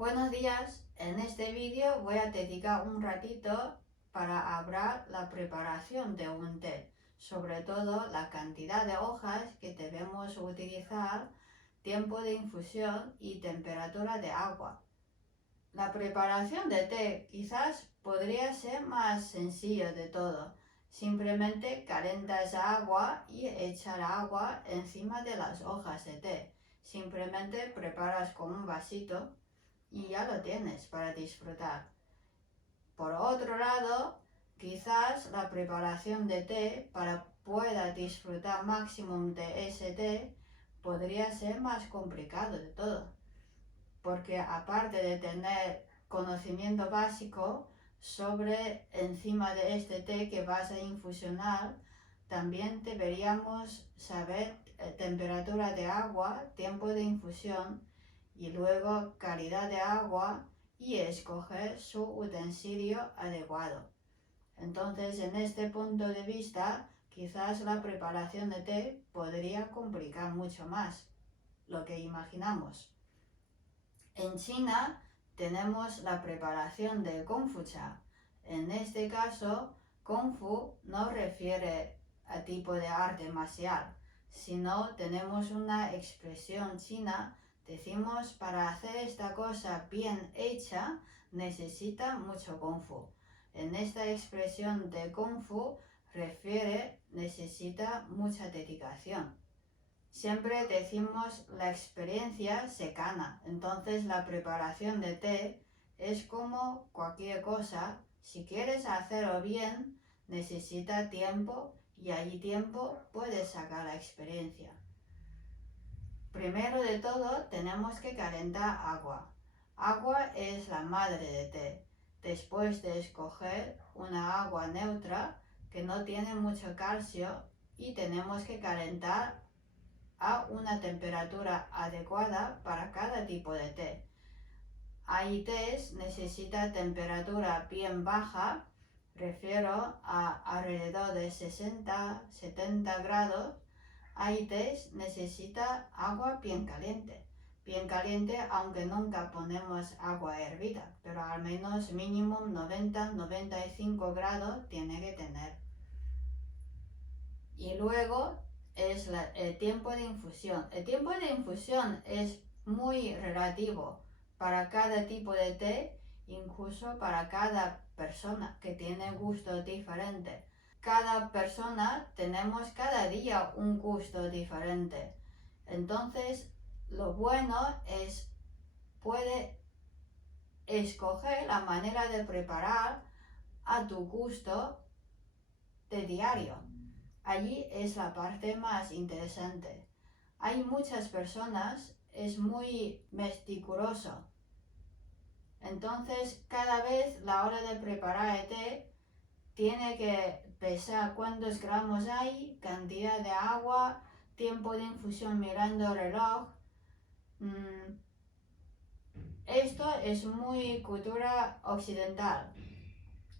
Buenos días, en este vídeo voy a dedicar un ratito para hablar la preparación de un té, sobre todo la cantidad de hojas que debemos utilizar, tiempo de infusión y temperatura de agua. La preparación de té quizás podría ser más sencillo de todo. Simplemente calientas agua y echar agua encima de las hojas de té. Simplemente preparas con un vasito y ya lo tienes para disfrutar. Por otro lado, quizás la preparación de té para pueda disfrutar máximo de ese té podría ser más complicado de todo, porque aparte de tener conocimiento básico sobre encima de este té que vas a infusionar, también deberíamos saber temperatura de agua, tiempo de infusión y luego calidad de agua y escoger su utensilio adecuado. Entonces, en este punto de vista, quizás la preparación de té podría complicar mucho más lo que imaginamos. En China tenemos la preparación del Confucha. En este caso, Kung Fu no refiere a tipo de arte marcial, sino tenemos una expresión china. Decimos, para hacer esta cosa bien hecha, necesita mucho Kung Fu. En esta expresión de Kung Fu refiere, necesita mucha dedicación. Siempre decimos la experiencia se gana, entonces la preparación de té es como cualquier cosa. Si quieres hacerlo bien, necesita tiempo y allí tiempo puedes sacar la experiencia. Primero de todo tenemos que calentar agua. Agua es la madre de té. Después de escoger una agua neutra que no tiene mucho calcio y tenemos que calentar a una temperatura adecuada para cada tipo de té. Hay tés necesita temperatura bien baja, refiero a alrededor de 60-70 grados. Hay tés necesita agua bien caliente aunque nunca ponemos agua hervida, pero al menos mínimo 90-95 grados tiene que tener. Y luego es el tiempo de infusión. El tiempo de infusión es muy relativo para cada tipo de té, incluso para cada persona que tiene gusto diferente. Cada persona tenemos cada día un gusto diferente. Entonces, lo bueno es puede escoger la manera de preparar a tu gusto de diario. Allí es la parte más interesante. Hay muchas personas, es muy meticuloso. Entonces, cada vez la hora de preparar el té, tiene que pesar cuántos gramos hay, cantidad de agua, tiempo de infusión mirando el reloj. Esto es muy cultura occidental.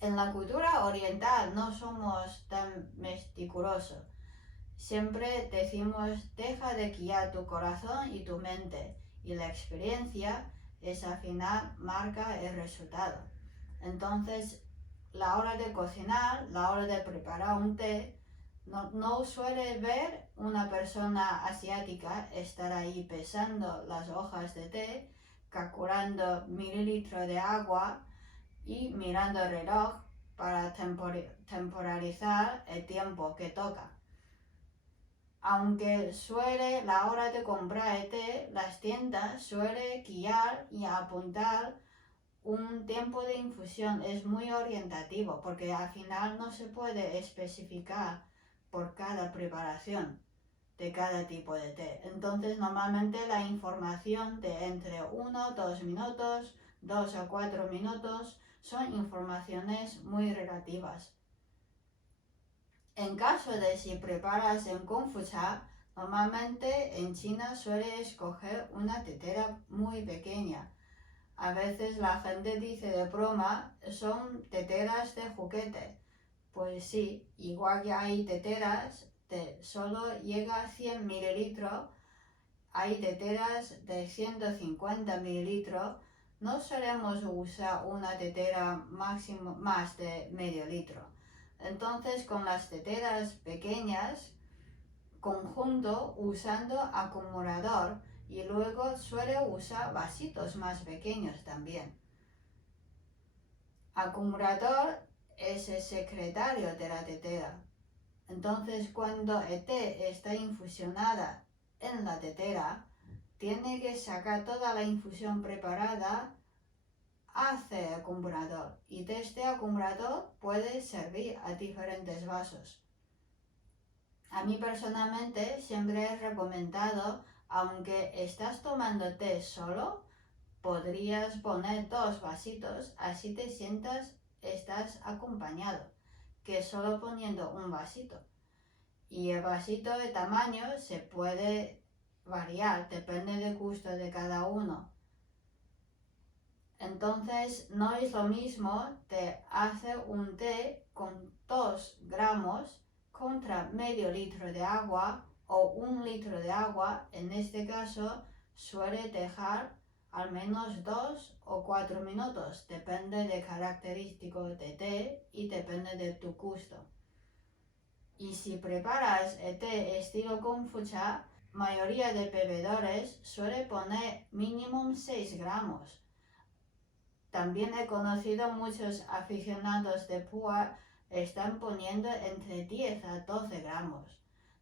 En la cultura oriental no somos tan meticulosos. Siempre decimos, deja de guiar tu corazón y tu mente, y la experiencia es al final marca el resultado. Entonces, la hora de cocinar, la hora de preparar un té, no suele ver una persona asiática estar ahí pesando las hojas de té, calculando mililitros de agua y mirando el reloj para temporalizar el tiempo que toca. Aunque suele la hora de comprar el té, las tiendas suele guiar y apuntar un tiempo de infusión. Es muy orientativo porque al final no se puede especificar por cada preparación de cada tipo de té. Entonces normalmente la información de entre 1-2 minutos, 2 a 4 minutos son informaciones muy relativas. En caso de si preparas en Confucha, normalmente en China suele escoger una tetera muy pequeña. A veces la gente dice de broma, son teteras de juguete. Pues sí, igual que hay teteras de solo llega a 100 mililitros, hay teteras de 150 mililitros no solemos usar una tetera máximo más de medio litro. Entonces con las teteras pequeñas, conjunto usando acumulador y luego suele usar vasitos más pequeños también. Acumulador es el secretario de la tetera. Entonces cuando el té está infusionada en la tetera, tiene que sacar toda la infusión preparada hacia el acumulador y de este acumulador puede servir a diferentes vasos. A mí personalmente siempre he recomendado, aunque estás tomando té solo, podrías poner 2 vasitos, así te sientas, estás acompañado, que solo poniendo un vasito. Y el vasito de tamaño se puede variar, depende del gusto de cada uno. Entonces no es lo mismo de hacer un té con 2 gramos contra medio litro de agua o 1 litro de agua. En este caso suele dejar al menos 2 o 4 minutos, depende del característico de té y depende de tu gusto. Y si preparas el té estilo kombucha, mayoría de bebedores suele poner mínimo 6 gramos. También he conocido muchos aficionados de pu'er están poniendo entre 10 a 12 gramos.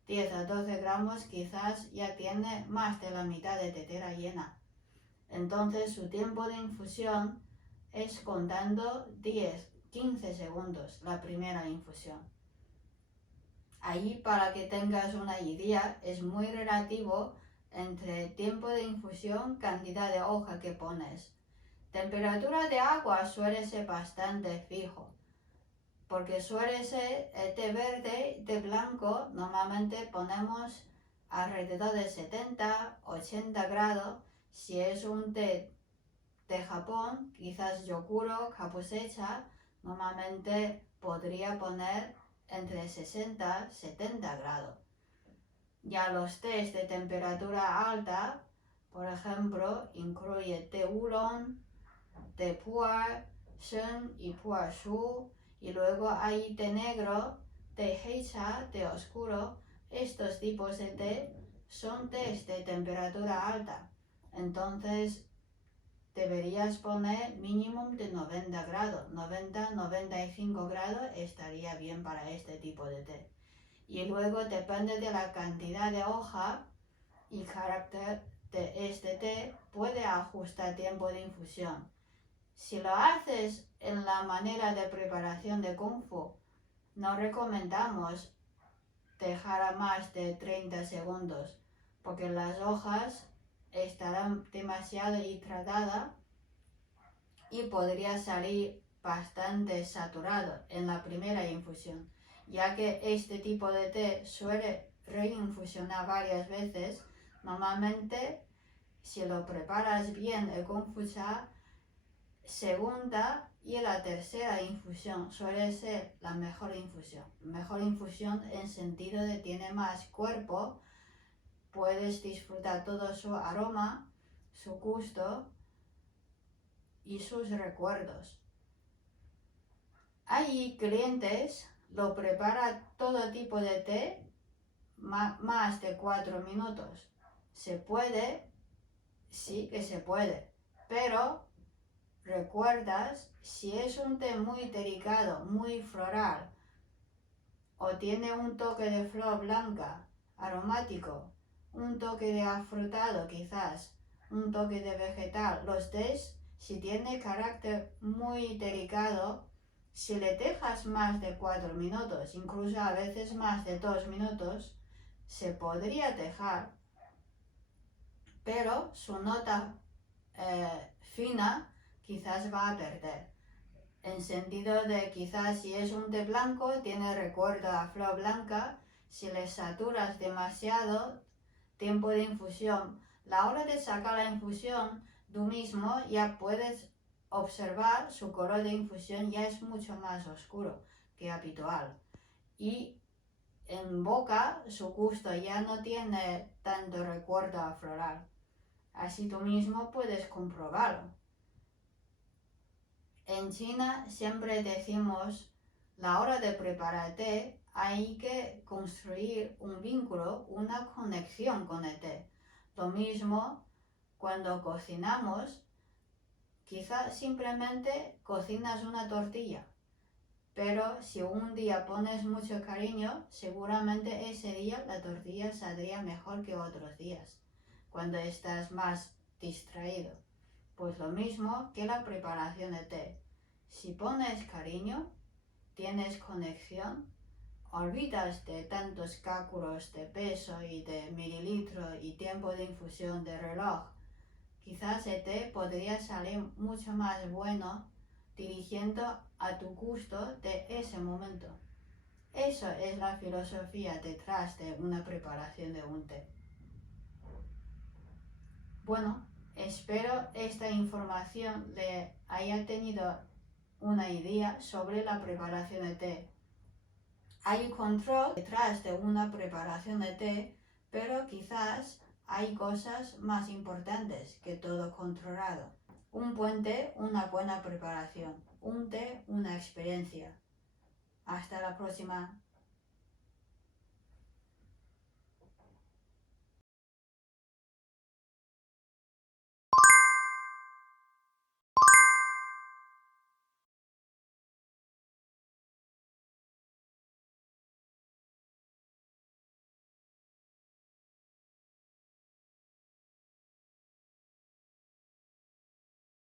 10 a 12 gramos quizás ya tiene más de la mitad de tetera llena. Entonces su tiempo de infusión es contando 10-15 segundos la primera infusión. Ahí, para que tengas una idea, es muy relativo entre tiempo de infusión, cantidad de hoja que pones. Temperatura de agua suele ser bastante fijo, porque suele ser el té verde, té blanco, normalmente ponemos alrededor de 70-80 grados. Si es un té de Japón, quizás Yokuro, Kapusecha, normalmente podría poner entre 60-70 grados. Ya los tés de temperatura alta, por ejemplo, incluye té oolong, té pu'er, shen y pu'er shu, y luego hay té negro, té heicha, té oscuro. Estos tipos de té son tés de temperatura alta, entonces deberías poner mínimo de 90 grados, 90-95 grados estaría bien para este tipo de té. Y luego depende de la cantidad de hoja y carácter de este té, puede ajustar tiempo de infusión. Si lo haces en la manera de preparación de Kung Fu, no recomendamos dejar a más de 30 segundos, porque las hojas estarán demasiado hidratadas y podría salir bastante saturado en la primera infusión, ya que este tipo de té suele reinfusionar varias veces. Normalmente, si lo preparas bien el kombucha, segunda y la tercera infusión suele ser la mejor infusión. Mejor infusión en sentido de tiene más cuerpo, puedes disfrutar todo su aroma, su gusto y sus recuerdos. Hay clientes lo prepara todo tipo de té más de 4 minutos. ¿Se puede? Sí que se puede, pero recuerdas, si es un té muy delicado, muy floral, o tiene un toque de flor blanca, aromático, un toque de afrutado quizás, un toque de vegetal, los tés, si tiene carácter muy delicado, si le dejas más de 4 minutos, incluso a veces más de 2 minutos, se podría dejar, pero su nota fina quizás va a perder. En sentido de quizás si es un té blanco, tiene recuerdo a flor blanca, si le saturas demasiado, tiempo de infusión, la hora de sacar la infusión, tú mismo ya puedes observar su color de infusión ya es mucho más oscuro que habitual. Y en boca su gusto ya no tiene tanto recuerdo a floral. Así tú mismo puedes comprobarlo. En China siempre decimos, la hora de preparar té hay que construir un vínculo, una conexión con el té. Lo mismo cuando cocinamos, quizás simplemente cocinas una tortilla, pero si un día pones mucho cariño, seguramente ese día la tortilla saldría mejor que otros días, cuando estás más distraído. Pues lo mismo que la preparación de té. Si pones cariño, tienes conexión, olvidas de tantos cálculos de peso y de mililitro y tiempo de infusión de reloj. Quizás el té podría salir mucho más bueno dirigiendo a tu gusto de ese momento. Eso es la filosofía detrás de una preparación de un té. Bueno, espero esta información le haya tenido una idea sobre la preparación de té. Hay control detrás de una preparación de té, pero quizás hay cosas más importantes que todo controlado. Un buen té, una buena preparación. Un té, una experiencia. Hasta la próxima.